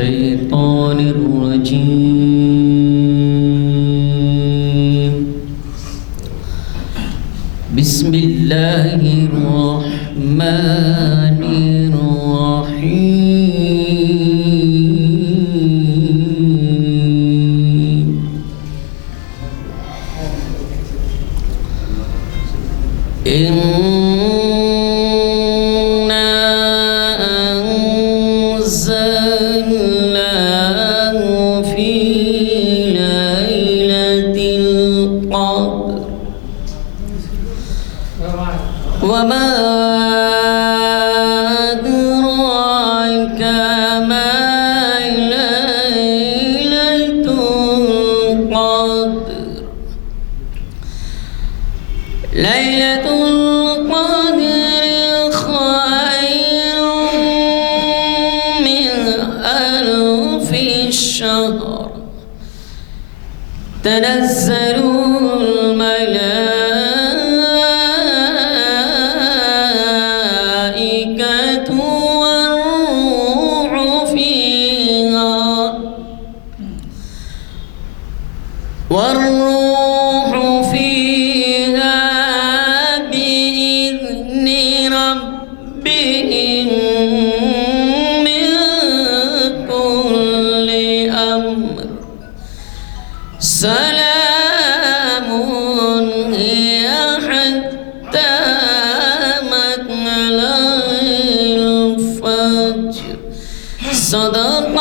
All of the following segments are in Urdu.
الشيطان الرجيم بسم الله الرحمن الرحيم وما أدراك ما ليلة القدر ليلة القدر خير من ألف الشهر تنزل والروح فيها بإذن ربهم من كل أمر سلام هي حتى مطلع الفجر صدق.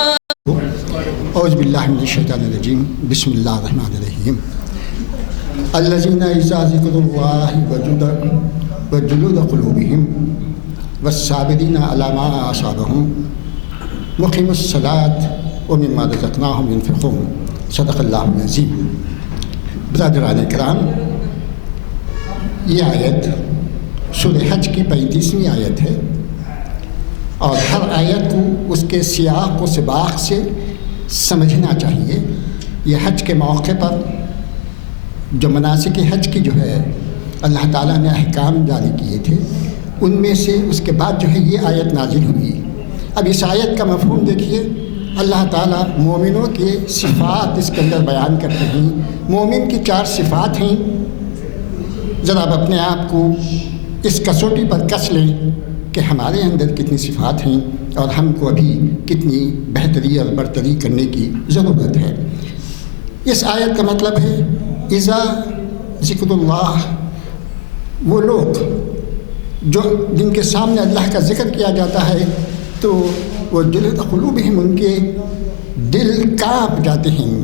اعوذ باللہ من الشیطان الرجیم بسم اللہ الرحمن الرحیم الذین اذا ذکروا اللہ وجلود قلوبہم والصابرین علی ما اصابہم مقیموا الصلاۃ ومما رزقناہم ينفقون صدق اللہ العظیم. برادران کرام، یہ آیت سورہ حج کی 35ویں آیت ہے اور ہر آیت کو اس کے سیاق و سباق سے سمجھنا چاہیے. یہ حج کے موقع پر جو مناسک حج کی جو ہے اللہ تعالیٰ نے احکام جاری کیے تھے، ان میں سے اس کے بعد جو ہے یہ آیت نازل ہوئی. اب اس آیت کا مفہوم دیکھیے. اللہ تعالیٰ مومنوں کے صفات اس کے اندر بیان کرتے ہیں. مومن کی 4 صفات ہیں. ذرا آپ اپنے آپ کو اس کسوٹی پر کس لیں کہ ہمارے اندر کتنی صفات ہیں اور ہم کو ابھی کتنی بہتری اور برتری کرنے کی ضرورت ہے. اس آیت کا مطلب ہے اذا ذکر اللہ، وہ لوگ جو جن کے سامنے اللہ کا ذکر کیا جاتا ہے تو وہ جلد قلوبہم، ان کے دل کانپ جاتے ہیں،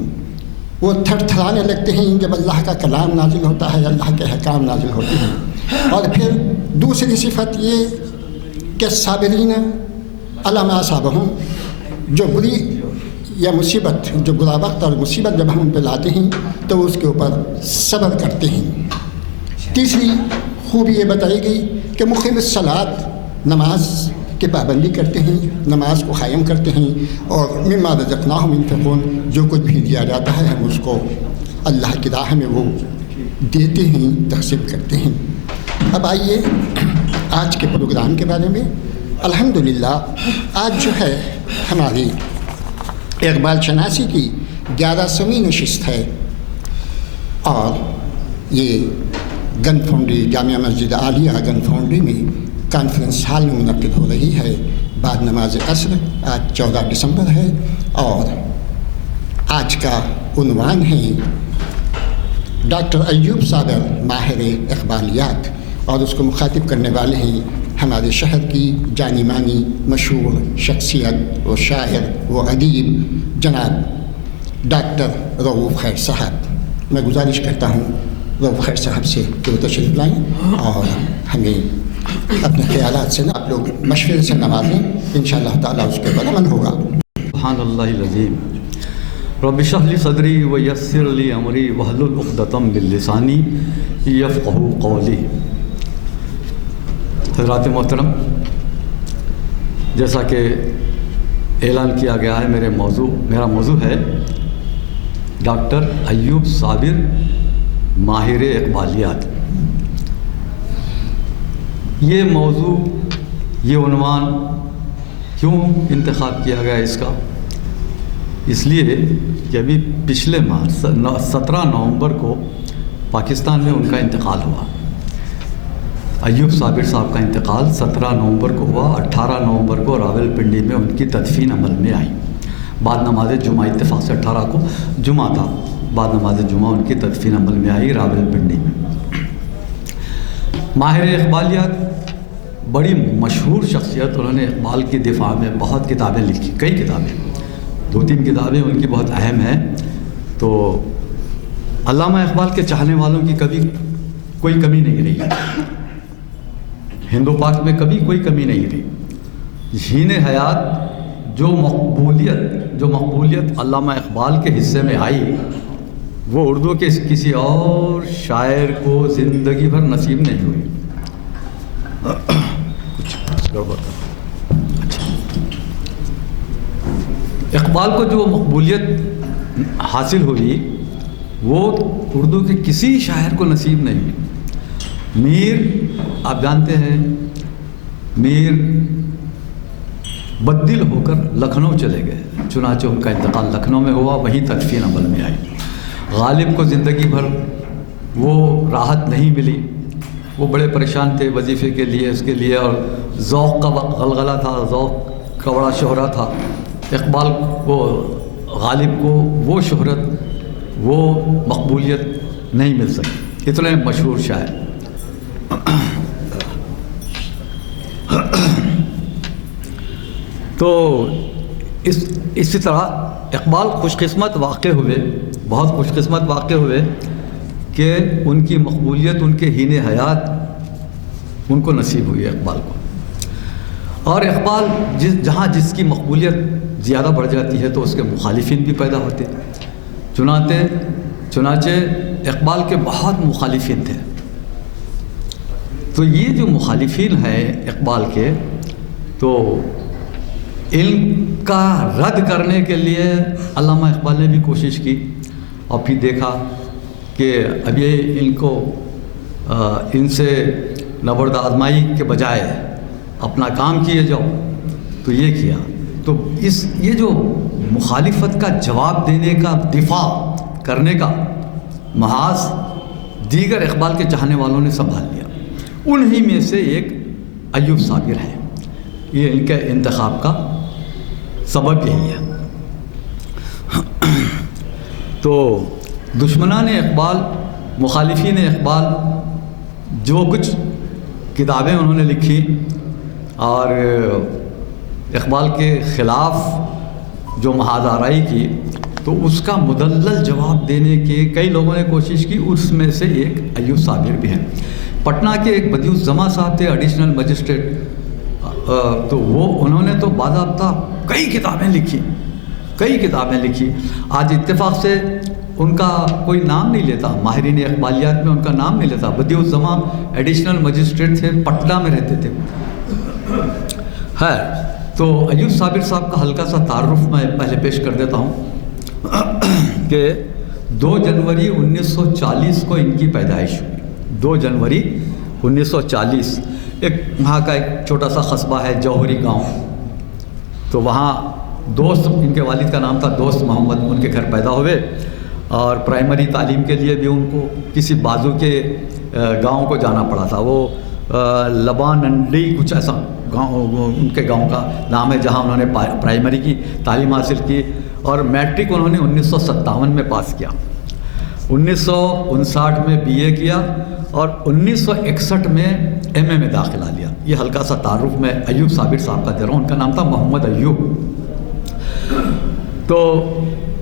وہ تھر تھرانے لگتے ہیں جب اللہ کا کلام نازل ہوتا ہے، اللہ کے احکام نازل ہوتے ہیں. اور پھر دوسری صفت یہ کہ صابرین علی ما اصابہم، جو بری یا مصیبت، جو برا وقت اور مصیبت جب ہم ان پہ لاتے ہیں تو اس کے اوپر صبر کرتے ہیں. تیسری خوبی یہ بتائی گئی کہ مقیم الصلاۃ، نماز کی پابندی کرتے ہیں، نماز کو قائم کرتے ہیں، اور مما رزقناہم ينفقون، جو کچھ بھی دیا جاتا ہے ہم اس کو اللہ کی راہ میں وہ دیتے ہیں، تقسیم کرتے ہیں. اب آئیے آج کے پروگرام کے بارے میں. الحمدللہ آج جو ہے ہماری اقبال شناسی کی 11ویں نشست ہے اور یہ گن فاؤنڈری، جامعہ مسجد عالیہ گن فاؤنڈری میں کانفرنس ہال میں منعقد ہو رہی ہے بعد نماز عصر. آج 14 دسمبر ہے اور آج کا عنوان ہے ڈاکٹر ایوب صابر ماہر اقبالیات، اور اس کو مخاطب کرنے والے ہیں ہمارے شہر کی جانی مانی مشہور شخصیت و شاعر و ادیب جناب ڈاکٹر رؤوف خیر صاحب. میں گزارش کرتا ہوں رؤوف خیر صاحب سے کہ وہ تشریف لائیں اور ہمیں اپنے خیالات سے آپ لوگ مشورے سے نوازیں. انشاءاللہ تعالیٰ اس کے بعد امن ہوگا. سبحان اللہ العظیم. رب اشرح لی صدری ویسر لی امری واحلل عقدۃ من لسانی یفقہوا قولی. حضرات محترم، جیسا کہ اعلان کیا گیا ہے میرا موضوع ہے ڈاکٹر ایوب صابر ماہر اقبالیات. یہ موضوع، یہ عنوان کیوں انتخاب کیا گیا اس کا؟ اس لیے کہ ابھی پچھلے ماہ 17 نومبر کو پاکستان میں ان کا انتقال ہوا. ایوب صابر صاحب کا انتقال 17 نومبر کو ہوا. 18 نومبر کو راول پنڈی میں ان کی تدفین عمل میں آئی. بعد نماز جمعہ اتفاق سے 18 کو جمعہ تھا، بعد نماز جمعہ ان کی تدفین عمل میں آئی راول پنڈی میں. ماہر اقبالیات بڑی مشہور شخصیت، انہوں نے اقبال کی دفاع میں بہت کتابیں لکھی، کئی کتابیں، 2-3 کتابیں ان کی بہت اہم ہیں. تو علامہ اقبال کے چاہنے والوں کی کبھی کوئی کمی نہیں رہی، ہندو پاک میں کبھی کوئی کمی نہیں رہی. حین حیات جو مقبولیت علامہ اقبال کے حصے میں آئی وہ اردو کے کسی اور شاعر کو زندگی بھر نصیب نہیں ہوئی. اقبال کو جو مقبولیت حاصل ہوئی وہ اردو کے کسی شاعر کو نصیب نہیں ہوئی. میر آپ جانتے ہیں، میر بددل ہو کر لکھنؤ چلے گئے، چنانچہ ان کا انتقال لکھنؤ میں ہوا، وہیں تدفین عمل میں آئی. غالب کو زندگی بھر وہ راحت نہیں ملی، وہ بڑے پریشان تھے وظیفے کے لیے، اس کے لیے، اور ذوق کا غلغلہ تھا، ذوق کا بڑا شہرہ تھا. اقبال کو، غالب کو وہ شہرت، وہ مقبولیت نہیں مل سکی، اتنے مشہور شاعر. تو اسی طرح اقبال خوش قسمت واقع ہوئے، بہت خوش قسمت واقع ہوئے کہ ان کی مقبولیت ان کے حین حیات ان کو نصیب ہوئی اقبال کو. اور اقبال جس کی مقبولیت زیادہ بڑھ جاتی ہے تو اس کے مخالفین بھی پیدا ہوتے. چنانچہ اقبال کے بہت مخالفین تھے. تو یہ جو مخالفین ہیں اقبال کے، تو ان کا رد کرنے کے لیے علامہ اقبال نے بھی کوشش کی، اور پھر دیکھا کہ اب یہ ان سے نبرد آزمائی کے بجائے اپنا کام کیے جاؤ، تو یہ کیا. تو یہ جو مخالفت کا جواب دینے کا، دفاع کرنے کا محاذ دیگر اقبال کے چاہنے والوں نے سنبھال لیا. انہی میں سے ایک ایوب صابر ہے. یہ ان کے انتخاب کا سبب یہی ہے. تو دشمنان اقبال، مخالفین اقبال جو کچھ کتابیں انہوں نے لکھی اور اقبال کے خلاف جو محاذ آرائی کی، تو اس کا مدلل جواب دینے کے کئی لوگوں نے کوشش کی. اس میں سے ایک ایوب صابر بھی ہیں. پٹنہ کے ایک بدیع الزماں صاحب تھے، ایڈیشنل مجسٹریٹ. تو انہوں نے تو باضابطہ کئی کتابیں لکھی. آج اتفاق سے ان کا کوئی نام نہیں لیتا، ماہرین اقبالیات میں ان کا نام نہیں لیتا. بدیع الزماں ایڈیشنل مجسٹریٹ تھے، پٹنہ میں رہتے تھے. تو ایوب صابر صاحب کا ہلکا سا تعارف میں پہلے پیش کر دیتا ہوں کہ 2 جنوری 1940 کو ان کی پیدائش ہوئی. 2 جنوری 1940. وہاں کا ایک چھوٹا سا قصبہ ہے جوہری گاؤں. تو وہاں دوست، ان کے والد کا نام تھا دوست محمد، ان کے گھر پیدا ہوئے. اور پرائمری تعلیم کے لیے بھی ان کو کسی بازو کے گاؤں کو جانا پڑا تھا. وہ لباننڈی کچھ ایسا گاؤں ان کے گاؤں کا نام ہے، جہاں انہوں نے پرائمری کی تعلیم حاصل کی. اور میٹرک انہوں نے 1957 میں پاس کیا. 1959 میں بی اے کیا اور 1961 میں ایم اے میں داخلہ لیا. یہ ہلکا سا تعارف میں ایوب صابر صاحب کا دے رہا ہوں. ان کا نام تھا محمد ایوب. تو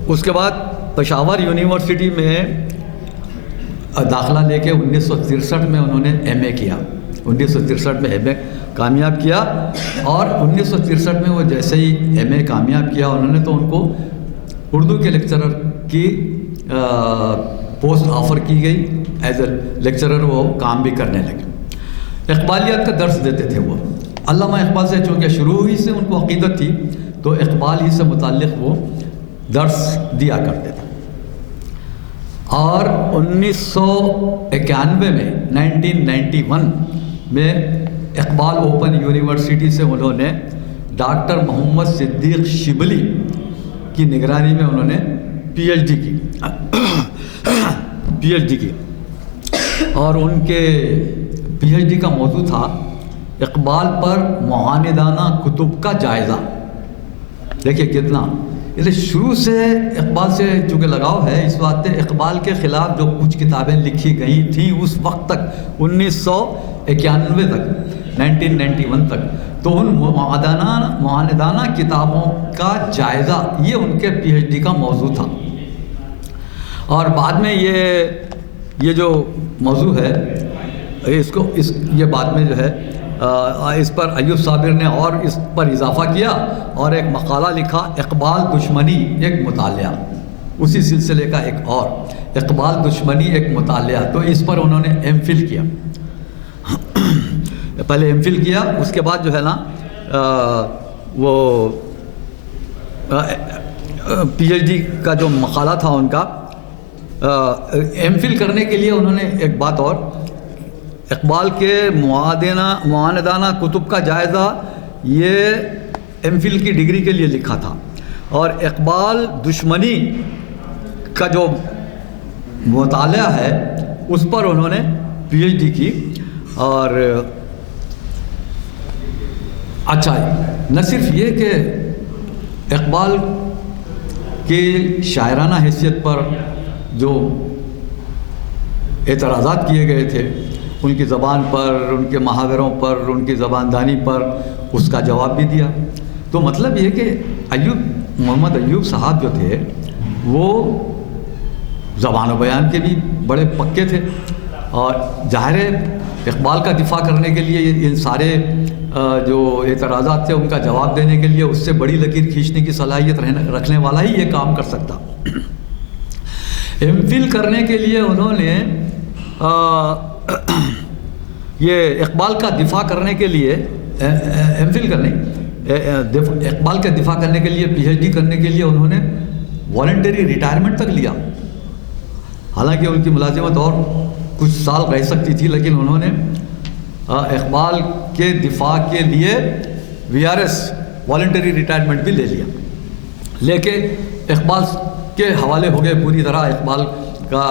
اس کے بعد پشاور یونیورسٹی میں داخلہ لے کے 1963 میں انہوں نے ایم اے کیا. 1963 میں ایم اے کامیاب کیا. اور 1963 میں وہ جیسے ہی ایم اے کامیاب کیا، انہوں نے تو ان کو اردو کے لیکچرر کی پوسٹ آفر کی گئی. ایز اے لیکچرر وہ کام بھی کرنے لگے. اقبالیات کا درس دیتے تھے وہ. علامہ اقبال سے چونکہ شروع ہی سے ان کو عقیدت تھی، تو اقبال ہی سے متعلق وہ درس دیا کرتے تھے. اور 1991 میں 1991 میں اقبال اوپن یونیورسٹی سے انہوں نے ڈاکٹر محمد صدیق شبلی کی نگرانی میں انہوں نے پی ایچ ڈی کی اور ان کے پی ایچ ڈی کا موضوع تھا اقبال پر معاندانہ کتب کا جائزہ. دیکھیے کتنا شروع سے اقبال سے چونکہ لگاؤ ہے، اس بات سے اقبال کے خلاف جو کچھ کتابیں لکھی گئی تھیں اس وقت تک 1991 تک 1991 تک، تو ان معاندانہ کتابوں کا جائزہ یہ ان کے پی ایچ ڈی کا موضوع تھا. اور بعد میں یہ جو موضوع ہے یہ بعد میں جو ہے اس پر ایوب صابر نے اور اس پر اضافہ کیا اور ایک مقالہ لکھا، اقبال دشمنی ایک مطالعہ. اسی سلسلے کا ایک اور اقبال دشمنی ایک مطالعہ. تو اس پر انہوں نے ایم فل کیا، پہلے ایم فل کیا، اس کے بعد جو ہے نا وہ پی ایچ ڈی کا جو مقالہ تھا ان کا، ایم فل کرنے کے لیے انہوں نے ایک بات اور، اقبال کے معاندانہ کتب کا جائزہ یہ ایم فل کی ڈگری کے لیے لکھا تھا، اور اقبال دشمنی کا جو مطالعہ ہے اس پر انہوں نے پی ایچ ڈی کی. اور اچھا، نہ صرف یہ کہ اقبال کی شاعرانہ حیثیت پر جو اعتراضات کیے گئے تھے ان کی زبان پر، ان کے محاوروں پر، ان کی زباندانی پر، اس کا جواب بھی دیا. تو مطلب یہ کہ محمد ایوب صاحب جو تھے وہ زبان و بیان کے بھی بڑے پکے تھے، اور ظاہر ہے اقبال کا دفاع کرنے کے لیے ان سارے جو اعتراضات تھے ان کا جواب دینے کے لیے اس سے بڑی لکیر کھینچنے کی صلاحیت رکھنے والا ہی یہ کام کر سکتا. ایم فل کرنے کے لیے انہوں نے یہ اقبال کا دفاع کرنے کے لیے ایم فل کرنے اقبال کا دفاع کرنے کے لیے پی ایچ ڈی کرنے کے لیے انہوں نے والنٹری ریٹائرمنٹ تک لیا. حالانکہ ان کی ملازمت اور کچھ سال رہ سکتی تھی، لیکن انہوں نے اقبال کے دفاع کے لیے V R S voluntary retirement بھی لے لیا. لے کے اقبال کے حوالے ہو گئے پوری طرح، اقبال کا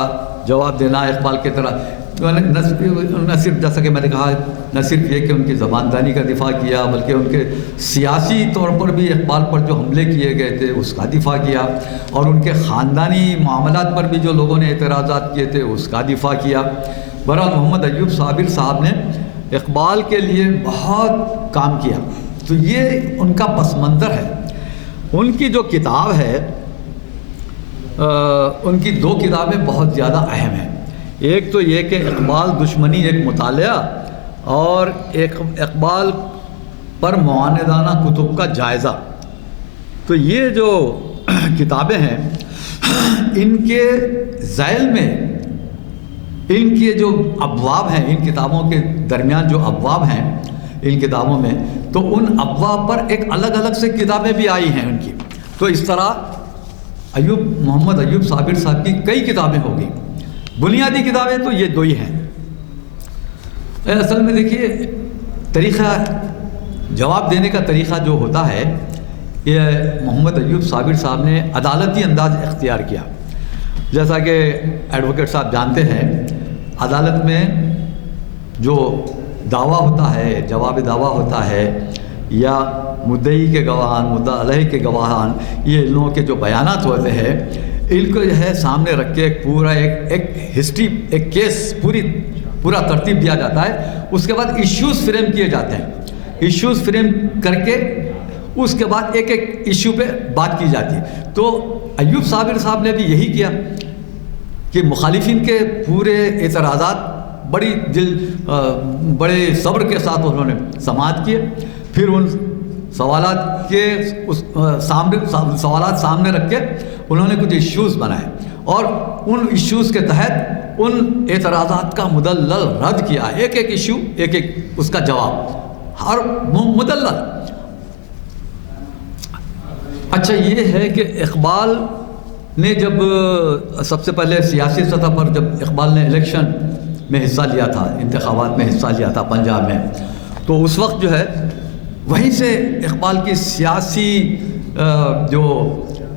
جواب دینا اقبال کی طرح. نہ صرف جیسا کہ میں نے کہا، نہ صرف یہ کہ ان کی زباندانی کا دفاع کیا، بلکہ ان کے سیاسی طور پر بھی اقبال پر جو حملے کیے گئے تھے اس کا دفاع کیا، اور ان کے خاندانی معاملات پر بھی جو لوگوں نے اعتراضات کیے تھے اس کا دفاع کیا. بہرحال محمد ایوب صابر صاحب نے اقبال کے لیے بہت کام کیا. تو یہ ان کا پس منظر ہے. ان کی جو کتاب ہے، ان کی دو کتابیں بہت زیادہ اہم ہیں. ایک تو یہ کہ اقبال دشمنی ایک مطالعہ، اور ایک اقبال پر معاندانہ کتب کا جائزہ. تو یہ جو کتابیں ہیں ان کے ذیل میں ان کے جو ابواب ہیں، ان کتابوں کے درمیان جو ابواب ہیں ان کتابوں میں، تو ان ابواب پر ایک الگ الگ سے کتابیں بھی آئی ہیں ان کی. تو اس طرح محمد ایوب صابر صاحب کی کئی کتابیں ہو گئی. بنیادی کتابیں تو یہ دو ہی ہیں. اصل میں دیکھیے طریقہ جواب دینے کا طریقہ جو ہوتا ہے، یہ محمد ایوب صابر صاحب نے عدالتی انداز اختیار کیا. جیسا کہ ایڈوکیٹ صاحب جانتے ہیں، عدالت میں جو دعویٰ ہوتا ہے، جواب دعویٰ ہوتا ہے، یا مدعی کے گواہان، مدعا علیہ کے گواہان، یہ ان لوگوں کے جو بیانات ہوتے ہیں ان کو جو ہے سامنے رکھ کے پورا ایک ہسٹری، ایک کیس پورا ترتیب دیا جاتا ہے. اس کے بعد ایشوز فریم کیے جاتے ہیں. ایشوز فریم کر کے اس کے بعد ایک ایک ایشو پہ بات کی جاتی ہے. تو ایوب صابر صاحب نے بھی یہی کیا کہ مخالفین کے پورے اعتراضات بڑے صبر کے ساتھ انہوں نے سماعت کیے. پھر ان سوالات کے سوالات سامنے رکھ کے انہوں نے کچھ ایشوز بنائے، اور ان ایشوز کے تحت ان اعتراضات کا مدلل رد کیا. ایک ایک ایشو، ایک ایک اس کا جواب، ہر مدلل. اچھا، یہ ہے کہ اقبال نے جب سب سے پہلے سیاسی سطح پر جب اقبال نے الیکشن میں حصہ لیا تھا، انتخابات میں حصہ لیا تھا پنجاب میں، تو اس وقت جو ہے وہیں سے اقبال کی سیاسی جو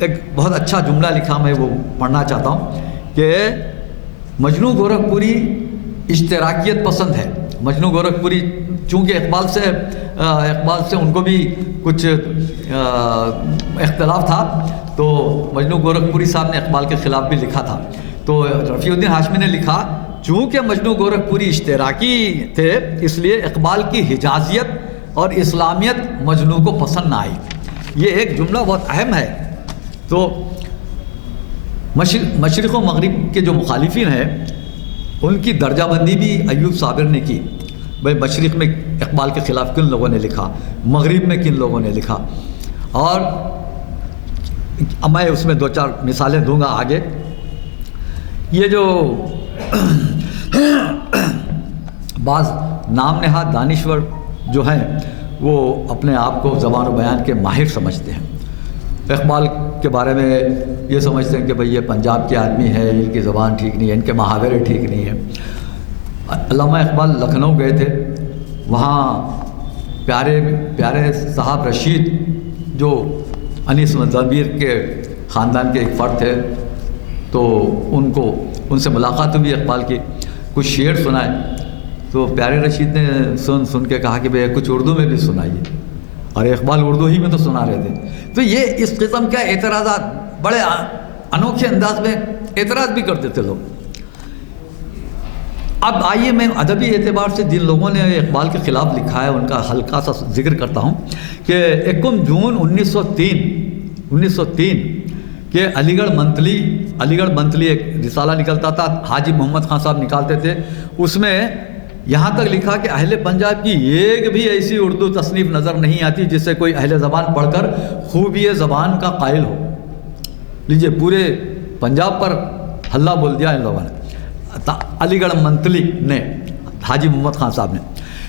ایک بہت اچھا جملہ لکھا، میں وہ پڑھنا چاہتا ہوں کہ مجنو گورکھپوری اشتراکیت پسند ہے. مجنو گورکھپوری چونکہ اقبال سے ان کو بھی کچھ اختلاف تھا، تو مجنو گورکھپوری صاحب نے اقبال کے خلاف بھی لکھا تھا. تو رفیع الدین ہاشمی نے لکھا چونکہ مجنو گورکھپوری اشتراکی تھے اس لیے اقبال کی حجازیت اور اسلامیت مجنو کو پسند نہ آئی. یہ ایک جملہ بہت اہم ہے. تو مشرق و مغرب کے جو مخالفین ہیں ان کی درجہ بندی بھی ایوب صابر نے کی. بھائی مشرق میں اقبال کے خلاف کن لوگوں نے لکھا، مغرب میں کن لوگوں نے لکھا، اور میں اس میں 2-4 مثالیں دوں گا آگے. یہ جو بعض نام نہاد دانشور جو ہیں وہ اپنے آپ کو زبان و بیان کے ماہر سمجھتے ہیں. اقبال کے بارے میں یہ سمجھتے ہیں کہ بھئی یہ پنجاب کے آدمی ہے، ان کی زبان ٹھیک نہیں ہے، ان کے محاورے ٹھیک نہیں ہیں. علامہ اقبال لکھنؤ گئے تھے، وہاں پیارے صاحب رشید جو انیس منظمیر کے خاندان کے ایک فرد تھے، تو ان سے ملاقات ہوئی اقبال کی. کچھ شعر سنائے تو پیارے رشید نے سن کے کہا کہ بھئی کچھ اردو میں بھی سنائیے، اور اقبال اردو ہی میں تو سنا رہے تھے. تو یہ اس قسم کے اعتراضات بڑے انوکھے انداز میں اعتراض بھی کرتے تھے لوگ. اب آئیے میں ادبی اعتبار سے جن لوگوں نے اقبال کے خلاف لکھا ہے ان کا ہلکا سا ذکر کرتا ہوں کہ 1 جون 1903 کہ علی گڑھ منتھلی ایک رسالہ نکلتا تھا، حاجی محمد خان صاحب نکالتے تھے. اس میں یہاں تک لکھا کہ اہل پنجاب کی ایک بھی ایسی اردو تصنیف نظر نہیں آتی جس سے کوئی اہل زبان پڑھ کر خوبی زبان کا قائل ہو. لیجئے پورے پنجاب پر ہلہ بول دیا ان لوگوں نے، علی گڑھ منتھلی نے، حاجی محمد خان صاحب نے.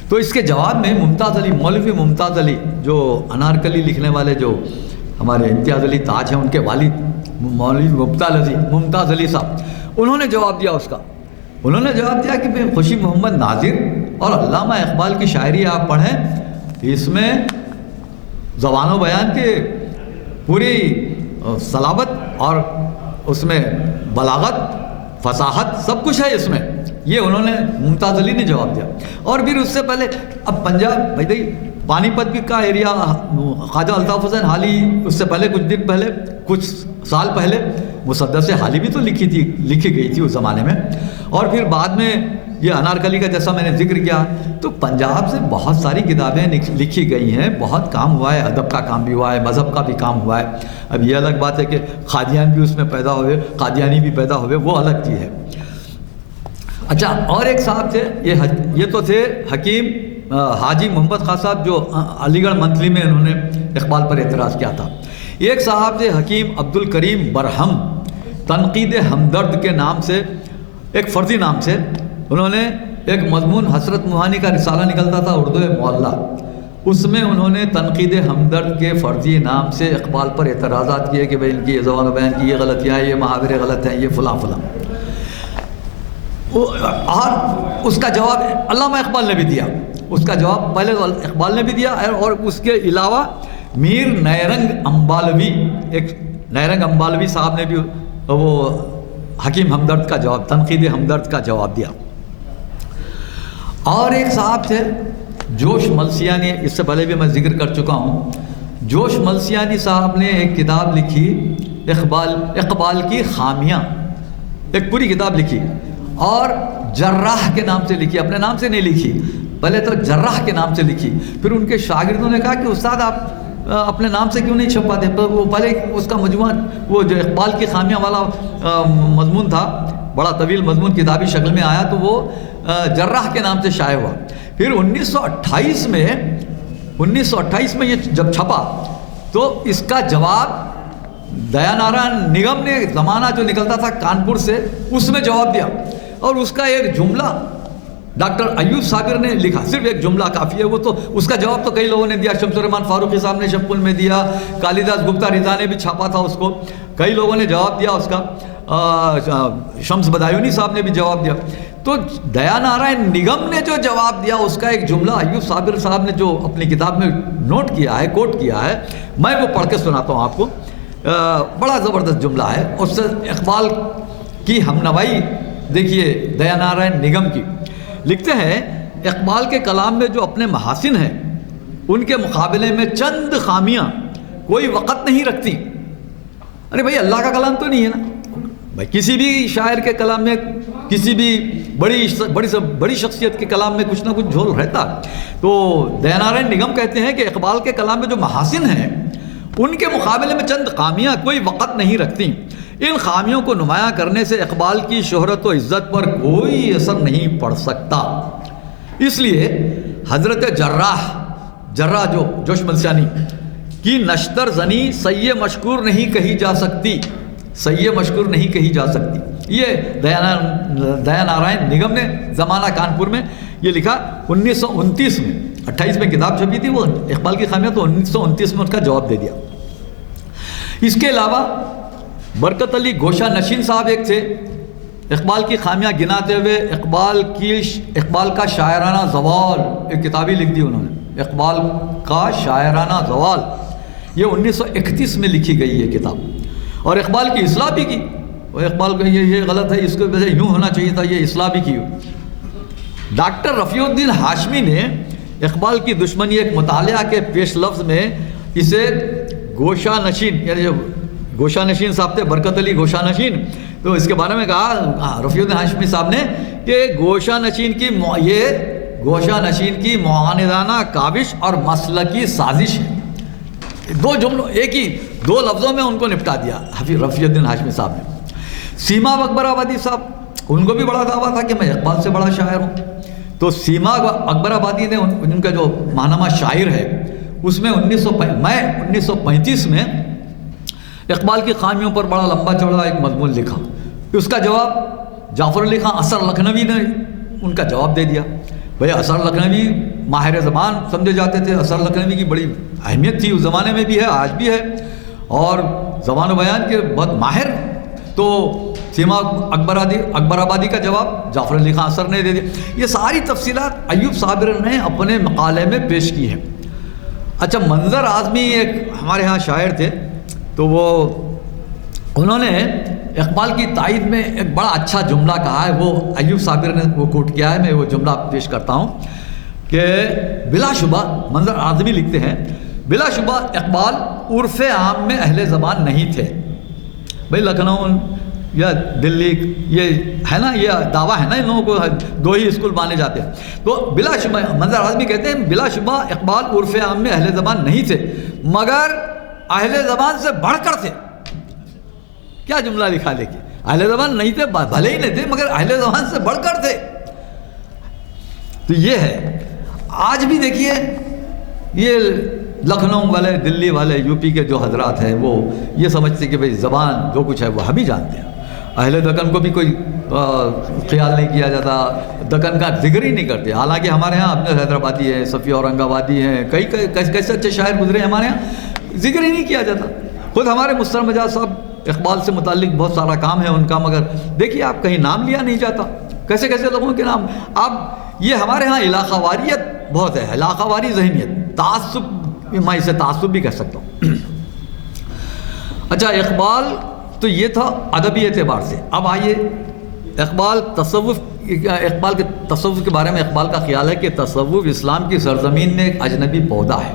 تو اس کے جواب میں ممتاز علی، مولوی ممتاز علی جو انارکلی لکھنے والے جو ہمارے امتیاز علی تاج ہیں ان کے والد مولوی ممتاز علی صاحب، انہوں نے جواب دیا اس کا. انہوں نے جواب دیا کہ خوشی محمد ناظر اور علامہ اقبال کی شاعری آپ پڑھیں، اس میں زبان و بیان کی پوری صلابت اور اس میں بلاغت، فصاحت سب کچھ ہے اس میں. یہ انہوں نے ممتاز علی نے جواب دیا. اور پھر اس سے پہلے اب پنجاب بھائی پانی پت بھی کا ایریا، خواجہ الطاف حسین حالی اس سے پہلے کچھ سال پہلے مسدس حالی بھی تو لکھی گئی تھی اس زمانے میں. اور پھر بعد میں یہ انارکلی کا جیسا میں نے ذکر کیا، تو پنجاب سے بہت ساری کتابیں لکھی گئی ہیں، بہت کام ہوا ہے، ادب کا کام بھی ہوا ہے، مذہب کا بھی کام ہوا ہے. اب یہ الگ بات ہے کہ قادیان بھی اس میں پیدا ہوئے، قادیانی بھی پیدا ہوئے، وہ الگ چیز ہے. اچھا، اور ایک صاحب تھے، یہ تو تھے حکیم حاجی محمد خان صاحب جو علی گڑھ منتھلی میں انہوں نے اقبال پر اعتراض کیا تھا. ایک صاحب تھے حکیم عبد الکریم برہم، تنقید ہمدرد کے نام سے، ایک فرضی نام سے انہوں نے ایک مضمون حسرت موہانی کا رسالہ نکلتا تھا اردو معلیٰ، اس میں انہوں نے تنقید ہمدرد کے فرضی نام سے اقبال پر اعتراضات کیے کہ بھئی ان کی یہ زبان و بیان کی یہ غلطیاں ہیں، یہ محاورے غلط ہیں، یہ فلاں فلاں. اور اس کا جواب علامہ اقبال نے بھی دیا. اس کا جواب پہلے اقبال نے بھی دیا، اور اس کے علاوہ میر نیرنگ امبالوی، ایک نیرنگ امبالوی صاحب نے بھی وہ حکیم ہمدرد کا جواب، تنقید ہمدرد کا جواب دیا. اور ایک صاحب تھے جوش ملسیانی، اس سے پہلے بھی میں ذکر کر چکا ہوں. جوش ملسیانی صاحب نے ایک کتاب لکھی، اقبال کی خامیاں، ایک پوری کتاب لکھی، اور جراح کے نام سے لکھی، اپنے نام سے نہیں لکھی، پہلے تو جراح کے نام سے لکھی. پھر ان کے شاگردوں نے کہا کہ استاد آپ اپنے نام سے کیوں نہیں چھپاتے؟ وہ پہلے اس کا مجموعہ وہ جو اقبال کی خامیاں والا مضمون تھا، بڑا طویل مضمون کتابی شکل میں آیا، تو وہ جراح کے نام سے شائع ہوا. پھر 1928 میں یہ جب چھپا تو اس کا جواب دیا نارائن نگم نے، زمانہ جو نکلتا تھا کانپور سے، اس میں جواب دیا. اور اس کا ایک جملہ ڈاکٹر ایوب صابر نے لکھا، صرف ایک جملہ کافی ہے. وہ تو اس کا جواب تو کئی لوگوں نے دیا، شمس الرحمان فاروقی صاحب نے شپل میں دیا، کالیداس گپتا رضا نے بھی چھاپا تھا اس کو، کئی لوگوں نے جواب دیا اس کا، شمس بدایونی صاحب نے بھی جواب دیا. تو دیا نارائن نگم نے جو جواب دیا اس کا ایک جملہ ایوب صابر صاحب نے جو اپنی کتاب میں نوٹ کیا ہے، کوٹ کیا ہے، میں وہ پڑھ کے سناتا ہوں آپ کو. بڑا زبردست جملہ ہے. اس سے اقبال کی ہمنوائی دیکھیے دیا نارائن نگم کی. لکھتے ہیں اقبال کے کلام میں جو اپنے محاسن ہیں ان کے مقابلے میں چند خامیاں کوئی وقت نہیں رکھتی. ارے بھائی اللہ کا کلام تو نہیں ہے نا بھائی. کسی بھی شاعر کے کلام میں, کسی بھی بڑی شخصیت کے کلام میں کچھ نہ کچھ جھول رہتا. تو دیا نارائن نگم کہتے ہیں کہ اقبال کے کلام میں جو محاسن ہیں ان کے مقابلے میں چند خامیاں کوئی وقت نہیں رکھتی. ان خامیوں کو نمایاں کرنے سے اقبال کی شہرت و عزت پر کوئی اثر نہیں پڑ سکتا. اس لیے حضرت جراح جو جوش ملسانی کی نشتر زنی سیّ مشکور نہیں کہی جا سکتی. سیّ مشکور نہیں کہی جا سکتی. یہ دیا نارائن نگم نے زمانہ کانپور میں یہ لکھا 1929 میں. 28 میں کتاب چھپی تھی وہ اقبال کی خامیاں, تو 1929 میں اس کا جواب دے دیا. اس کے علاوہ برکت علی گوشہ نشین صاحب ایک تھے. اقبال کی خامیاں گناتے ہوئے اقبال کا شاعرانہ زوال ایک کتابی لکھ دی انہوں نے. اقبال کا شاعرانہ زوال یہ 1931 میں لکھی گئی یہ کتاب. اور اقبال کی اصلاح بھی کی. اور اقبال کو یہ غلط ہے, اس کو وجہ یوں ہونا چاہیے تھا, یہ اصلاح بھی کی. ڈاکٹر رفیع الدین ہاشمی نے اقبال کی دشمنی ایک مطالعہ کے پیش لفظ میں اسے گوشہ نشین, یعنی جو گوشہ نشین صاحب تھے برکت علی گوشہ نشین, تو اس کے بارے میں کہا رفیع الدین ہاشمی صاحب نے کہ گوشہ نشین کی معاندانہ کاوش اور مسلکی سازش ہے. دو جملوں ایک ہی دو لفظوں میں ان کو نپٹا دیا رفیع الدین ہاشمی صاحب نے. سیما اکبر آبادی صاحب, ان کو بھی بڑا دعویٰ تھا کہ میں اقبال سے بڑا شاعر ہوں. تو سیما اکبر آبادی نے ان کا جو ماہنامہ شاعر ہے اس میں 1935 میں اقبال کی خامیوں پر بڑا لمبا چوڑا ایک مضمون لکھا. اس کا جواب جعفر علی خان اثر لکھنوی نے ان کا جواب دے دیا. بھئی اثر لکھنوی ماہر زبان سمجھے جاتے تھے. اثر لکھنوی کی بڑی اہمیت تھی اس زمانے میں بھی ہے, آج بھی ہے, اور زبان و بیان کے بہت ماہر. تو سیما اکبر آبادی کا جواب جعفر علی خان اثر نے دے دیا. یہ ساری تفصیلات ایوب صابر نے اپنے مقالے میں پیش کی ہیں. اچھا, منظر اعظمی ایک ہمارے ہاں شاعر تھے, تو انہوں نے اقبال کی تائید میں ایک بڑا اچھا جملہ کہا ہے. وہ ایوب صابر نے وہ کوٹ کیا ہے, میں وہ جملہ پیش کرتا ہوں کہ بلا شبہ منظر اعظمی لکھتے ہیں بلا شبہ اقبال عرف عام میں اہل زبان نہیں تھے. بھئی لکھنؤ یا دلی یہ ہے نا, یہ دعویٰ ہے نا ان لوگوں کو, دو ہی اسکول مانے جاتے ہیں. تو بلا شبہ منظر اعظمی کہتے ہیں بلا شبہ اقبال عرف عام میں اہل زبان نہیں تھے مگر اہل زبان سے بڑھ کر تھے. کیا جملہ لکھا دیکھیے, اہل زبان نہیں تھے, بھلے ہی نہیں تھے مگر اہل زبان سے بڑھ کر تھے. تو یہ ہے. آج بھی دیکھیے یہ لکھنؤ والے, دلی والے, یو پی کے جو حضرات ہیں وہ یہ سمجھتے کہ بھئی زبان جو کچھ ہے وہ ہم ہی جانتے ہیں. اہل دکن کو بھی کوئی خیال نہیں کیا جاتا, دکن کا ذکر ہی نہیں کرتے. حالانکہ ہمارے ہاں اپنے حیدرآبادی ہے, صفی اورنگ آبادی ہیں, کئی کیسے اچھے شاعر گزرے ہمارے یہاں, ذکر ہی نہیں کیا جاتا. خود ہمارے مستر مجاز صاحب اقبال سے متعلق بہت سارا کام ہے ان کا, مگر دیکھیے آپ کہیں نام لیا نہیں جاتا. کیسے کیسے لوگوں کے نام. اب یہ ہمارے ہاں علاقہ واریت بہت ہے, علاقہ واری ذہنیت, تعصب, میں اسے تعصب بھی کہہ سکتا ہوں. اچھا, اقبال تو یہ تھا ادبی اعتبار سے. اب آئیے اقبال کے تصوف کے بارے میں. اقبال کا خیال ہے کہ تصوف اسلام کی سرزمین میں ایک اجنبی پودا ہے.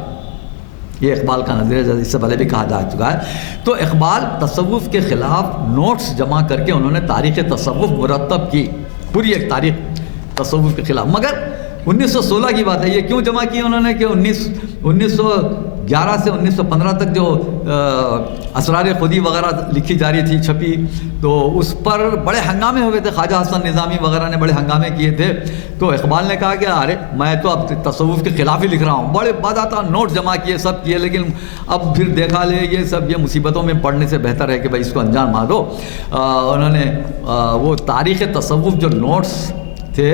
یہ اقبال کا نظریہ, اس سے پہلے بھی کہا جا چکا ہے. تو اقبال تصوف کے خلاف نوٹس جمع کر کے انہوں نے تاریخ تصوف مرتب کی, پوری ایک تاریخ تصوف کے خلاف. مگر 1916 کی بات ہے. یہ کیوں جمع کی انہوں نے کہ 1911 سے 1915 تک جو اسرار خودی وغیرہ لکھی جا رہی تھی, چھپی, تو اس پر بڑے ہنگامے ہوئے تھے. خواجہ حسن نظامی وغیرہ نے بڑے ہنگامے کیے تھے. تو اقبال نے کہا کہ ارے میں تو اب تصوف کے خلاف ہی لکھ رہا ہوں. بڑے باضابطہ نوٹ جمع کیے, سب کیے, لیکن اب پھر دیکھا لے یہ سب یہ مصیبتوں میں پڑھنے سے بہتر ہے کہ بھائی اس کو انجام مار دو. انہوں نے وہ تاریخ تصوف جو نوٹس تھے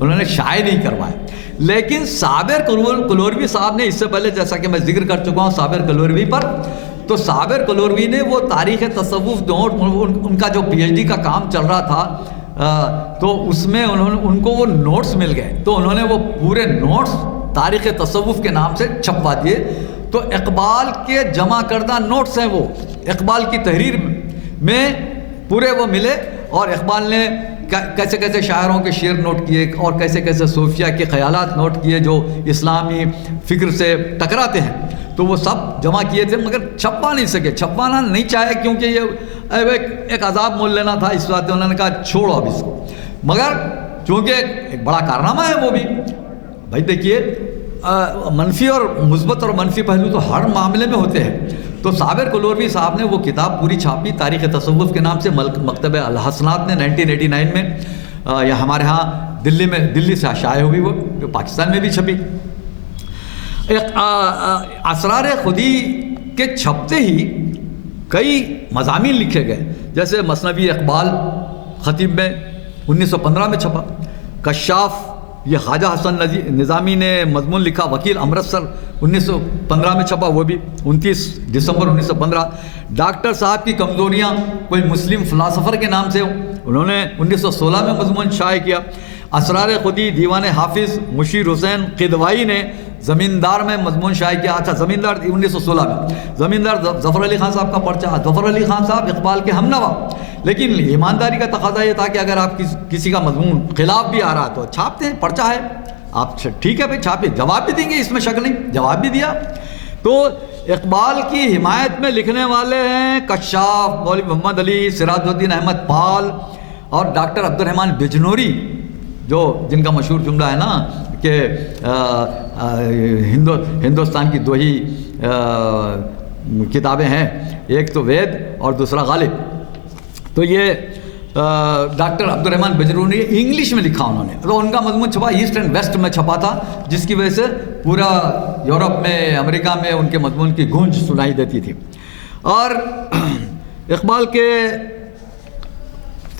انہوں نے شائع نہیں کروائے. لیکن صابر کلوروی صاحب نے, اس سے پہلے جیسا کہ میں ذکر کر چکا ہوں صابر کلوروی پر, تو صابر کلوروی نے وہ تاریخ تصوف نوٹ, ان کا جو پی ایچ ڈی کا کام چل رہا تھا, تو اس میں ان کو وہ نوٹس مل گئے. تو انہوں نے وہ پورے نوٹس تاریخ تصوف کے نام سے چھپوا دیے. تو اقبال کے جمع کردہ نوٹس ہیں، وہ اقبال کی تحریر میں پورے وہ ملے، اور اقبال نے کیسے کیسے شاعروں کے شعر نوٹ کیے اور کیسے کیسے صوفیہ کے خیالات نوٹ کیے جو اسلامی فکر سے ٹکراتے ہیں، تو وہ سب جمع کیے تھے، مگر چھپا نہیں سکے، چھپانا نہیں چاہے کیونکہ یہ ایک عذاب مول لینا تھا، اس وقت انہوں نے کہا چھوڑو اب اس کو، مگر چونکہ ایک بڑا کارنامہ ہے وہ بھی۔ بھائی دیکھیے منفی اور مثبت اور منفی پہلو تو ہر معاملے میں ہوتے ہیں، تو صابر کلوروی صاحب نے وہ کتاب پوری چھاپی تاریخ تصوف کے نام سے، مکتبہ الحسنات نے 1989 میں، یا ہمارے ہاں دلی سے شائع ہوئی، وہ جو پاکستان میں بھی چھپی۔ اسرار خودی کے چھپتے ہی کئی مضامین لکھے گئے، جیسے مثنوی اقبال خطیب میں 1915 میں چھپا، کشاف یہ خواجہ حسن نظامی نے مضمون لکھا، وکیل امرتسر 1915 میں چھپا، وہ بھی 29 دسمبر 1915۔ ڈاکٹر صاحب کی کمزوریاں کوئی مسلم فلاسفر کے نام سے انہوں نے 1916 میں مضمون شائع کیا۔ اسرار خودی دیوان حافظ مشیر حسین قدوائی نے زمیندار میں مضمون شائع کیا، اچھا زمیندار 1916 میں، زمیندار ظفر علی خان صاحب کا پرچہ، ظفر علی خان صاحب اقبال کے ہمنوا، لیکن ایمانداری کا تقاضا یہ تھا کہ اگر آپ کسی کا مضمون خلاف بھی آ رہا تو چھاپتے ہیں، پرچہ ہے، آپ ٹھیک ہے بھائی چھاپے، جواب بھی دیں گے، اس میں شک نہیں، جواب بھی دیا۔ تو اقبال کی حمایت میں لکھنے والے ہیں کشاف، مولوی محمد علی، سراج الدین احمد پال اور ڈاکٹر عبد الرحمن بجنوری، جو جن کا مشہور جملہ ہے نا کہ ہندوستان کی دو ہی کتابیں ہیں، ایک تو وید اور دوسرا غالب، تو یہ ڈاکٹر عبد الرحمن بجنوری انگلش میں لکھا انہوں نے، تو ان کا مضمون چھپا ایسٹ اینڈ ویسٹ میں چھپا تھا، جس کی وجہ سے پورا یورپ میں، امریکہ میں ان کے مضمون کی گونج سنائی دیتی تھی۔ اور اقبال کے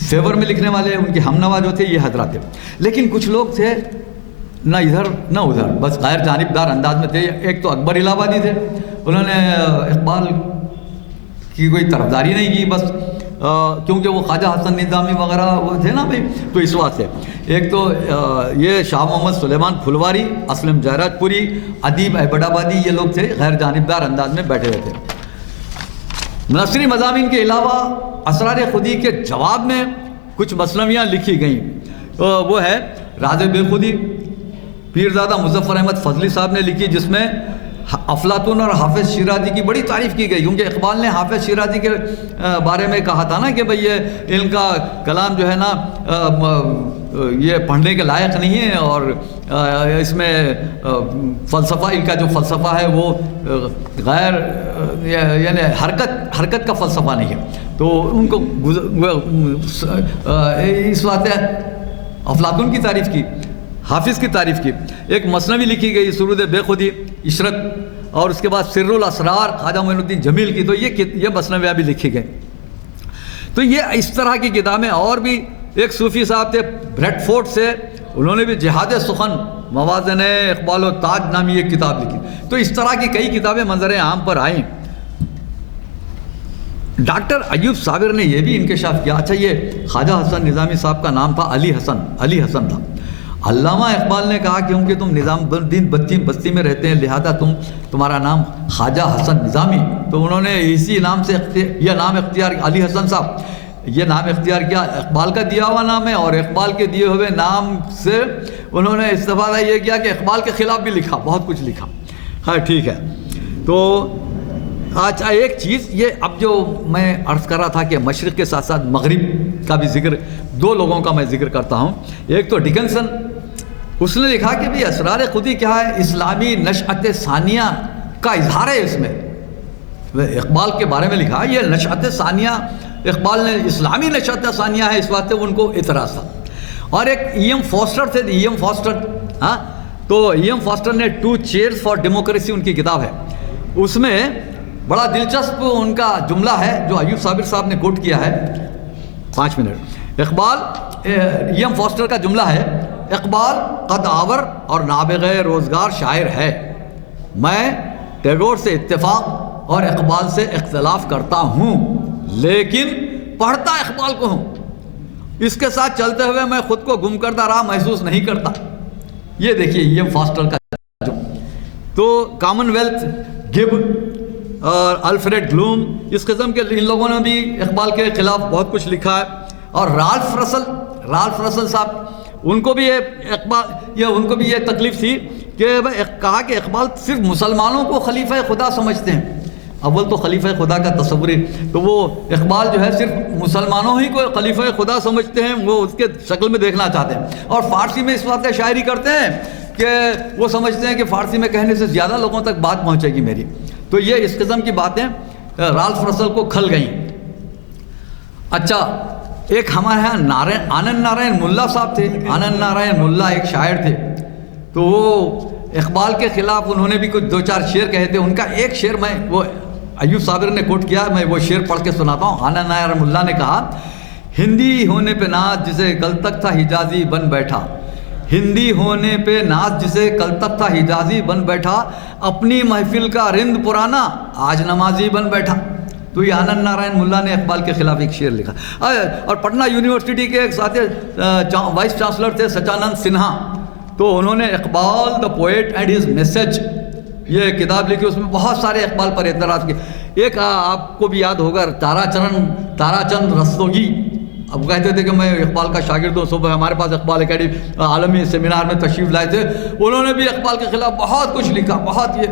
فیور میں لکھنے والے ان کے ہمنوا جو تھے یہ حضرات تھے، لیکن کچھ لوگ تھے نہ ادھر نہ ادھر، بس غیر جانبدار انداز میں تھے۔ ایک تو اکبر الہ آبادی تھے، انہوں نے اقبال کی کوئی طرفداری نہیں کی، بس کیونکہ وہ خواجہ حسن نظامی وغیرہ وہ تھے نا بھائی، تو اس واسطے۔ ایک تو یہ شاہ محمد سلیمان پھلواری، اسلم جہراج پوری، ادیب ایبٹ آبادی، یہ لوگ تھے غیر جانبدار انداز میں بیٹھے ہوئے تھے۔ نثری مضامین کے علاوہ اسرار خودی کے جواب میں کچھ مثنویاں لکھی گئیں، وہ ہے راز بے خودی، پیرزادہ مظفر احمد فضلی صاحب نے لکھی، جس میں افلاطون اور حافظ شیرازی کی بڑی تعریف کی گئی، کیونکہ اقبال نے حافظ شیرازی کے بارے میں کہا تھا نا کہ بھئی یہ ان کا کلام جو ہے نا یہ پڑھنے کے لائق نہیں ہے، اور اس میں فلسفہ، ان کا جو فلسفہ ہے وہ غیر یعنی حرکت کا فلسفہ نہیں ہے، تو ان کو اس بات افلاطون کی تعریف کی، حافظ کی تعریف کی۔ ایک مثنوی لکھی گئی سرود بے خودی، عشرت، اور اس کے بعد سر الاسرار خواجہ معین الدین جمیل کی، تو یہ مثنویاں بھی لکھی گئی۔ تو یہ اس طرح کی کتابیں، اور بھی ایک صوفی صاحب تھے بریڈ فورڈ سے، انہوں نے بھی جہاد سخن موازن اقبال و تاج نامی ایک کتاب لکھی۔ تو اس طرح کی کئی کتابیں منظر عام پر آئیں۔ ڈاکٹر ایوب صابر نے یہ بھی انکشاف کیا، اچھا یہ خواجہ حسن نظامی صاحب کا نام تھا علی حسن تھا۔ علامہ اقبال نے کہا کیونکہ تم نظام الدین بستی میں رہتے ہیں لہذا تمہارا نام خواجہ حسن نظامی، تو انہوں نے اسی نام سے یہ نام اختیار، علی حسن صاحب یہ نام اختیار کیا، اقبال کا دیا ہوا نام ہے، اور اقبال کے دیے ہوئے نام سے انہوں نے استفادہ یہ کیا کہ اقبال کے خلاف بھی لکھا، بہت کچھ لکھا۔ ہاں ٹھیک ہے، تو اچھا ایک چیز یہ اب جو میں عرض کر رہا تھا کہ مشرق کے ساتھ ساتھ مغرب کا بھی ذکر، دو لوگوں کا میں ذکر کرتا ہوں۔ ایک تو ڈکنسن، اس نے لکھا کہ بھی اسرار خودی کیا ہے، اسلامی نشأت ثانیہ کا اظہار ہے، اس میں اقبال کے بارے میں لکھا یہ نشأت ثانیہ، اقبال نے اسلامی نشأت ثانیہ ہے، اس واسطے ان کو اعتراض تھا۔ اور ایک ای ایم فاسٹر تھے، ای ایم فاسٹر، ہاں تو ای ایم فاسٹر نے 2 چیئرز فار ڈیموکریسی ان کی کتاب ہے، اس میں بڑا دلچسپ ان کا جملہ ہے جو ایوب صابر صاحب نے کوٹ کیا ہے، 5 minute. Iqbal, E M Forster کا جملہ ہے، اقبال قد آور اور نابغہ روزگار شاعر ہے، میں ٹیگور سے اتفاق اور اقبال سے اختلاف کرتا ہوں لیکن پڑھتا اقبال کو ہوں، اس کے ساتھ چلتے ہوئے میں خود کو گم کردہ راہ محسوس نہیں کرتا۔ یہ دیکھیے ای ایم فاسٹر کا جو، تو کامن ویلتھ گب اور الفریڈ بلوم، اس قسم کے ان لوگوں نے بھی اقبال کے خلاف بہت کچھ لکھا ہے. اور رالف رسل صاحب، ان کو بھی یہ تکلیف تھی کہ کہا کہ اقبال صرف مسلمانوں کو خلیفہ خدا سمجھتے ہیں. اول تو خلیفہ خدا کا تصور ہی، تو وہ اقبال جو ہے صرف مسلمانوں ہی کو خلیفہ خدا سمجھتے ہیں، وہ اس کے شکل میں دیکھنا چاہتے ہیں. اور فارسی میں اس وقت شاعری کرتے ہیں کہ وہ سمجھتے ہیں کہ فارسی میں کہنے سے زیادہ لوگوں تک بات پہنچے گی میری. تو یہ اس قسم کی باتیں رالف رسل کو کھل گئیں. اچھا، ایک ہمارے یہاں آنند نارائن ملا صاحب تھے. آنند نارائن ملا ایک شاعر تھے، تو وہ اقبال کے خلاف انہوں نے بھی کچھ 2-4 شعر کہے تھے. ان کا ایک شعر میں وہ ایوب صابر نے کوٹ کیا، میں وہ شعر پڑھ کے سناتا ہوں. آنند نارائن ملا نے کہا، ہندی ہونے پہ ناز جسے کل تک تھا حجازی بن بیٹھا، ہندی ہونے پہ ناز جسے کل تک تھا حجازی بن بیٹھا، اپنی محفل کا رند پرانا آج نمازی بن بیٹھا. تو یہ آنند نارائن ملا نے اقبال کے خلاف ایک شعر لکھا. اور پٹنہ یونیورسٹی کے ایک ساتھی وائس چانسلر تھے سچانند سنہا، تو انہوں نے اقبال دا پوئٹ اینڈ ہز میسج یہ کتاب لکھی. اس میں بہت سارے اقبال پر اعتراض کیے. ایک آپ کو بھی یاد ہوگا تارا چند رستوگی، اب کہتے تھے کہ میں اقبال کا شاگرد ہوں. صبح ہمارے پاس اقبال اکیڈمی عالمی سیمینار میں تشریف لائے تھے. انہوں نے بھی اقبال کے خلاف بہت کچھ لکھا. بہت یہ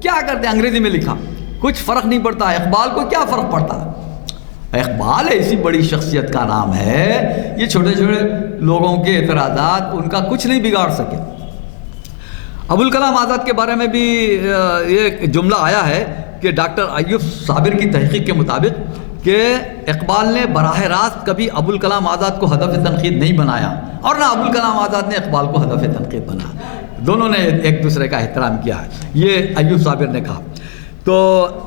کیا کرتے ہیں، انگریزی میں لکھا، کچھ فرق نہیں پڑتا. اقبال کو کیا فرق پڑتا؟ اقبال ایسی بڑی شخصیت کا نام ہے، یہ چھوٹے چھوٹے لوگوں کے اعتراضات ان کا کچھ نہیں بگاڑ سکے. ابوالکلام آزاد کے بارے میں بھی ایک جملہ آیا ہے کہ ڈاکٹر ایوب صابر کی تحقیق کے مطابق کہ اقبال نے براہ راست کبھی ابوالکلام آزاد کو ہدف تنقید نہیں بنایا، اور نہ ابوالکلام آزاد نے اقبال کو ہدف تنقید بنایا. دونوں نے ایک دوسرے کا احترام کیا ہے، یہ ایوب صابر نے کہا. تو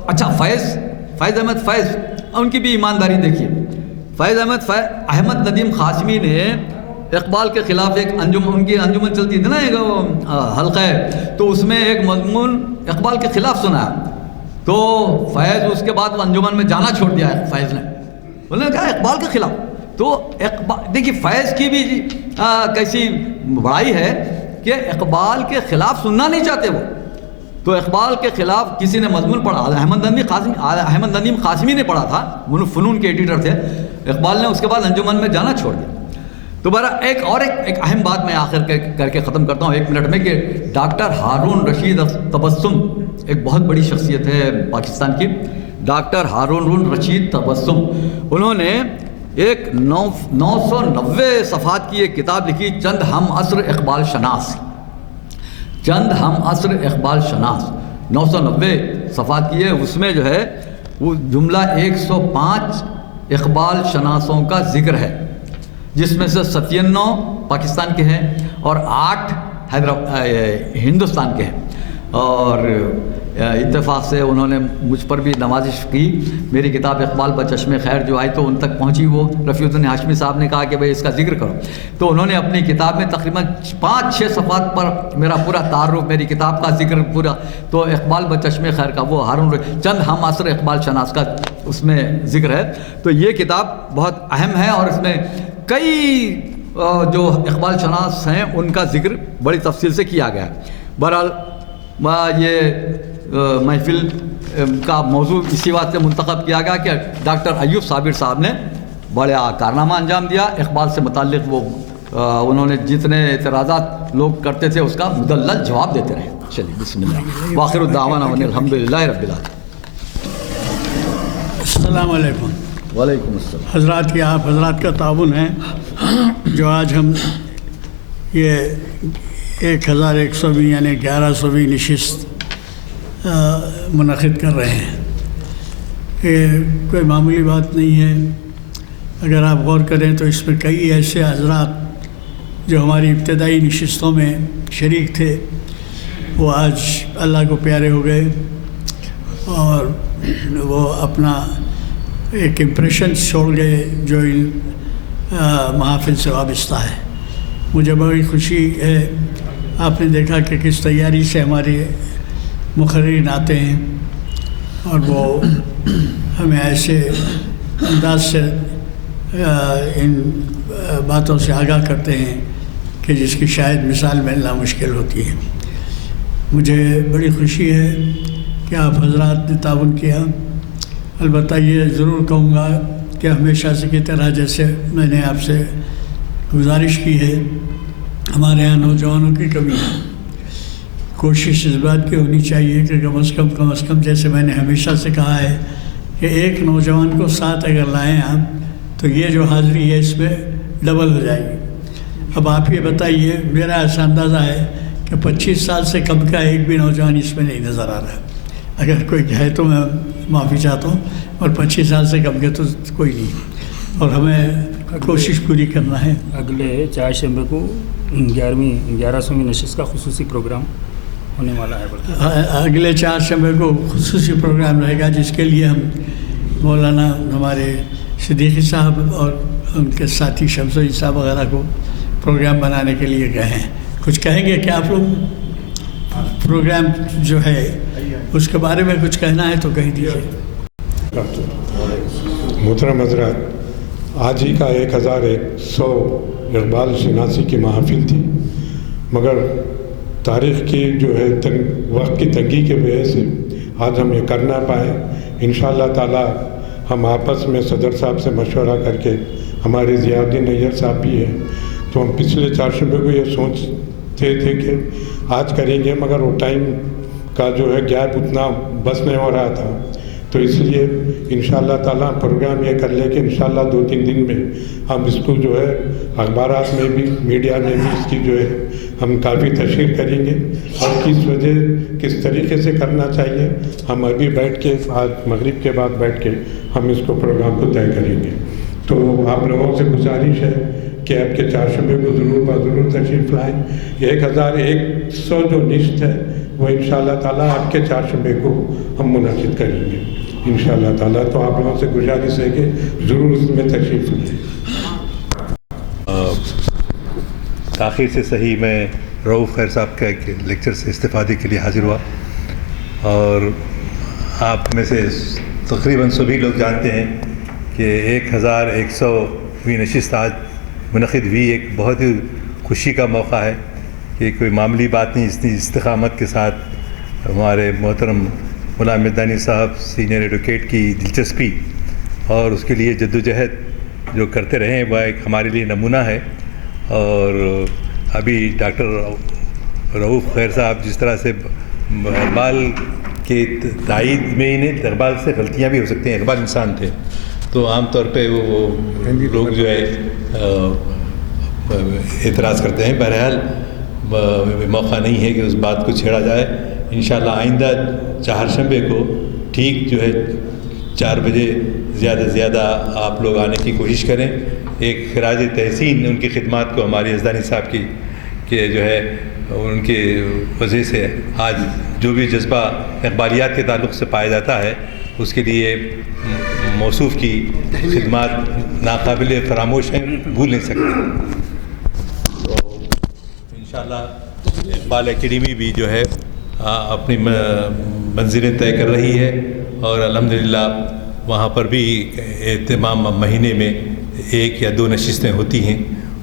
اچھا، فیض احمد فیض، ان کی بھی ایمانداری دیکھیے. فیض احمد ندیم قاسمی نے اقبال کے خلاف ایک انجمن، ان کی انجمن چلتی تھی نا ایک حلقہ ہے، تو اس میں ایک مضمون اقبال کے خلاف سنا. تو فیض اس کے بعد وہ انجمن میں جانا چھوڑ دیا ہے. فیض نے انہوں نے کہا اقبال کے خلاف. تو دیکھیے فیض کی بھی کیسی بڑائی ہے کہ اقبال کے خلاف سننا نہیں چاہتے وہ. تو اقبال کے خلاف کسی نے مضمون پڑھا، احمد ندیم قاسمی نے پڑھا تھا، فنون کے ایڈیٹر تھے. اقبال نے اس کے بعد انجمن میں جانا چھوڑ دیا. دوبارہ ایک اہم بات میں آخر کر کے ختم کرتا ہوں 1 منٹ میں، کہ ڈاکٹر ہارون رشید تبسم ایک بہت بڑی شخصیت ہے پاکستان کی. ڈاکٹر ہارون رشید تبسم، انہوں نے ایک 990 صفحات کی ایک کتاب لکھی، چند ہم عصر اقبال شناس. چند ہم عصر اقبال شناس 990 صفحات کی ہے. اس میں جو ہے وہ جملہ 105 اقبال شناسوں کا ذکر ہے، جس میں سے 97 پاکستان کے ہیں اور 8 ہندوستان کے ہیں. اور اتفاق سے انہوں نے مجھ پر بھی نوازش کی. میری کتاب اقبال بچشم خیر جو آئی تو ان تک پہنچی. وہ رفیع الدین ہاشمی صاحب نے کہا کہ بھائی اس کا ذکر کرو، تو انہوں نے اپنی کتاب میں تقریباً 5-6 صفحات پر میرا پورا تعارف، میری کتاب کا ذکر پورا، تو اقبال بچشم خیر کا وہ چند ہم عصر اقبال شناس کا اس میں ذکر ہے. تو یہ کتاب بہت اہم ہے اور اس میں کئی جو اقبال شناس ہیں ان کا ذکر بڑی تفصیل سے کیا گیا ہے. بہرحال یہ محفل کا موضوع اسی بات سے منتخب کیا گیا کہ ڈاکٹر ایوب صابر صاحب نے بڑا کارنامہ انجام دیا. اقبال سے متعلق وہ انہوں نے جتنے اعتراضات لوگ کرتے تھے اس کا مدلل جواب دیتے رہے. چلیے بسم اللہ، وآخر الدعوانا الحمد للہ رب العالمین. السلام علیکم. وعلیکم السلام. حضرات کی آپ حضرات کا تعاون ہے جو آج ہم یہ 1120 یعنی 1100ویں نشست منعقد کر رہے ہیں. یہ کوئی معمولی بات نہیں ہے. اگر آپ غور کریں تو اس میں کئی ایسے حضرات جو ہماری ابتدائی نشستوں میں شریک تھے وہ آج اللہ کو پیارے ہو گئے اور وہ اپنا ایک امپریشن چھوڑ گئے جو ان محافل سے وابستہ ہے. مجھے بڑی خوشی ہے. آپ نے دیکھا کہ کس تیاری سے ہمارے مقررین آتے ہیں اور وہ ہمیں ایسے انداز سے ان باتوں سے آگاہ کرتے ہیں کہ جس کی شاید مثال ملنا مشکل ہوتی ہے. مجھے بڑی خوشی ہے کہ آپ حضرات نے تعاون کیا. البتہ یہ ضرور کہوں گا کہ ہمیشہ سے کی طرح جیسے میں نے آپ سے گزارش کی ہے، ہمارے یہاں نوجوانوں کی کمی ہے. کوشش اس بات کی ہونی چاہیے کہ کم از کم جیسے میں نے ہمیشہ سے کہا ہے کہ ایک نوجوان کو ساتھ اگر لائیں آپ تو یہ جو حاضری ہے اس میں ڈبل ہو جائے گی. اب آپ یہ بتائیے، میرا ایسا اندازہ ہے کہ 25 سال سے کم کا ایک بھی نوجوان اس میں نہیں نظر آ رہا ہے. اگر کوئی ہے تو میں معافی چاہتا ہوں، اور 25 سال سے کم کے تو کوئی نہیں، اور ہمیں کوشش پوری کرنا ہے. اگلے 4 شنبے کو 11ویں نشست کا خصوصی پروگرام ہونے والا ہے. اگلے 4 شنبے کو خصوصی پروگرام رہے گا، جس کے لیے ہم مولانا ہمارے صدیقی صاحب اور ان کے ساتھی شمسوی صاحب وغیرہ کو پروگرام بنانے کے لیے گئے ہیں. کچھ کہیں گے کہ آپ لوگ پروگرام جو ہے اس کے بارے میں کچھ کہنا ہے تو کہہ دیجیے. محترم حضرات، آج ہی کا 1100 اقبال شناسی کی محافل تھی، مگر تاریخ کی جو ہے وقت کی تنگی کے وجہ سے آج ہم یہ کر نہ پائے. انشاءاللہ تعالی ہم آپس میں صدر صاحب سے مشورہ کر کے، ہمارے ضیاء الدین نیّر صاحب بھی ہیں، تو ہم پچھلے 4 شنبے کو یہ سوچتے تھے کہ آج کریں گے، مگر وہ ٹائم کا جو ہے گیپ اتنا بس نہیں ہو رہا تھا. تو اس لیے انشاءاللہ تعالیٰ پروگرام یہ کر لیں کہ انشاءاللہ 2-3 دن میں ہم اس کو جو ہے اخبارات میں بھی، میڈیا میں بھی اس کی جو ہے ہم کافی تشہیر کریں گے، اور کس وجہ کس طریقے سے کرنا چاہیے ہم ابھی بیٹھ کے آج مغرب کے بعد بیٹھ کے ہم اس کو پروگرام کو طے کریں گے. تو آپ لوگوں سے گزارش ہے کہ آپ کے 4 شنبے کو ضرور تشریف لائیں. 1100 جو نشست ہے وہ انشاءاللہ تعالیٰ آپ کے 4 شنبے کو ہم منعقد کریں گے انشاءاللہ تعالیٰ. تو آپ لوگوں سے گزارش ہے کہ ضرور اس میں تشریف لیں. تاخیر سے صحیح میں رؤوف خیر صاحب کے لیکچر سے استفادے کے لیے حاضر ہوا، اور آپ میں سے تقریباً سبھی لوگ جانتے ہیں کہ 1100ویں نشست آج منعقد ہوئی. ایک بہت ہی خوشی کا موقع ہے کہ کوئی معمولی بات نہیں، اتنی استقامت کے ساتھ ہمارے محترم مولانا مدانی صاحب سینئر ایڈوکیٹ کی دلچسپی اور اس کے لیے جدوجہد جو کرتے رہے ہیں وہ ایک ہمارے لیے نمونہ ہے. اور ابھی ڈاکٹر رؤوف خیر صاحب جس طرح سے اقبال کے تائید میں ہی نہیں، اقبال سے غلطیاں بھی ہو سکتی ہیں، اقبال انسان تھے، تو عام طور پہ وہ لوگ جو ہے اعتراض کرتے ہیں. بہرحال موقع نہیں ہے کہ اس بات کو چھیڑا جائے. انشاءاللہ آئندہ 4 شنبے کو ٹھیک جو ہے 4 بجے زیادہ سے زیادہ آپ لوگ آنے کی کوشش کریں. ایک خراج تحسین ان کی خدمات کو ہماری یزدانی صاحب کی کہ جو ہے ان کے وجہ سے آج جو بھی جذبہ اقبالیات کے تعلق سے پایا جاتا ہے اس کے لیے موصوف کی خدمات ناقابل فراموش ہیں، بھول نہیں سکتے. تو انشاءاللہ اقبال اکیڈمی بھی جو ہے اپنی منزلیں طے کر رہی ہے، اور الحمدللہ وہاں پر بھی تمام مہینے میں 1 یا 2 نشستیں ہوتی ہیں.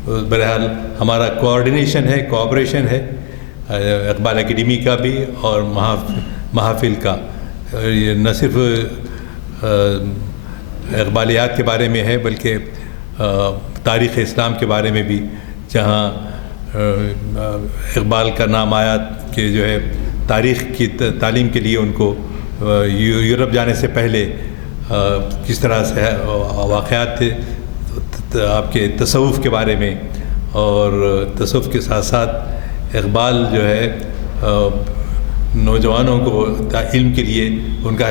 بہرحال ہمارا کوآرڈینیشن ہے، کوآپریشن ہے اقبال اکیڈمی کا بھی اور محافل کا. یہ نہ صرف اقبالیات کے بارے میں ہے بلکہ تاریخ اسلام کے بارے میں بھی، جہاں اقبال کا نام آیا کہ جو ہے تاریخ کی تعلیم کے لیے ان کو یورپ جانے سے پہلے کس طرح سے واقعات تھے آپ کے تصوف کے بارے میں، اور تصوف کے ساتھ ساتھ اقبال جو ہے نوجوانوں کو علم کے لیے ان کا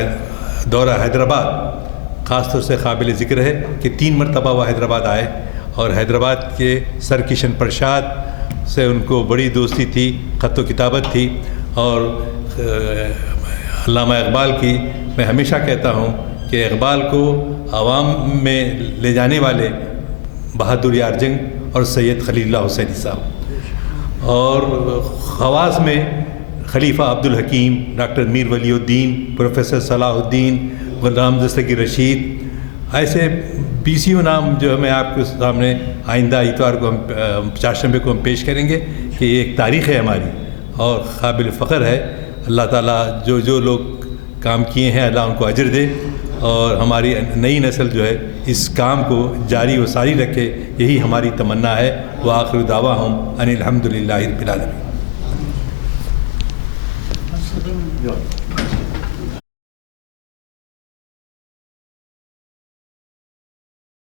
دورہ حیدرآباد خاص طور سے قابل ذکر ہے کہ 3 مرتبہ وہ حیدرآباد آئے، اور حیدرآباد کے سر کشن پرساد سے ان کو بڑی دوستی تھی، خط و کتابت تھی. اور علامہ اقبال کی میں ہمیشہ کہتا ہوں کہ اقبال کو عوام میں لے جانے والے بہادر یار جنگ اور سید خلیل اللہ حسینی صاحب، اور خواص میں خلیفہ عبدالحکیم، ڈاکٹر میر ولی الدین، پروفیسر صلاح الدین، غلام دستگیر رشید، ایسے 20 نام جو میں آپ کے سامنے آئندہ اتوار کو ہم 4 شنبے کو ہم پیش کریں گے کہ یہ ایک تاریخ ہے ہماری اور قابل فخر ہے. اللہ تعالیٰ جو لوگ کام کیے ہیں اللہ ان کو اجر دے، اور ہماری نئی نسل جو ہے اس کام کو جاری و ساری رکھے، یہی ہماری تمنا ہے۔ وآخر دعواہم ان الحمد للہ رب العالمین۔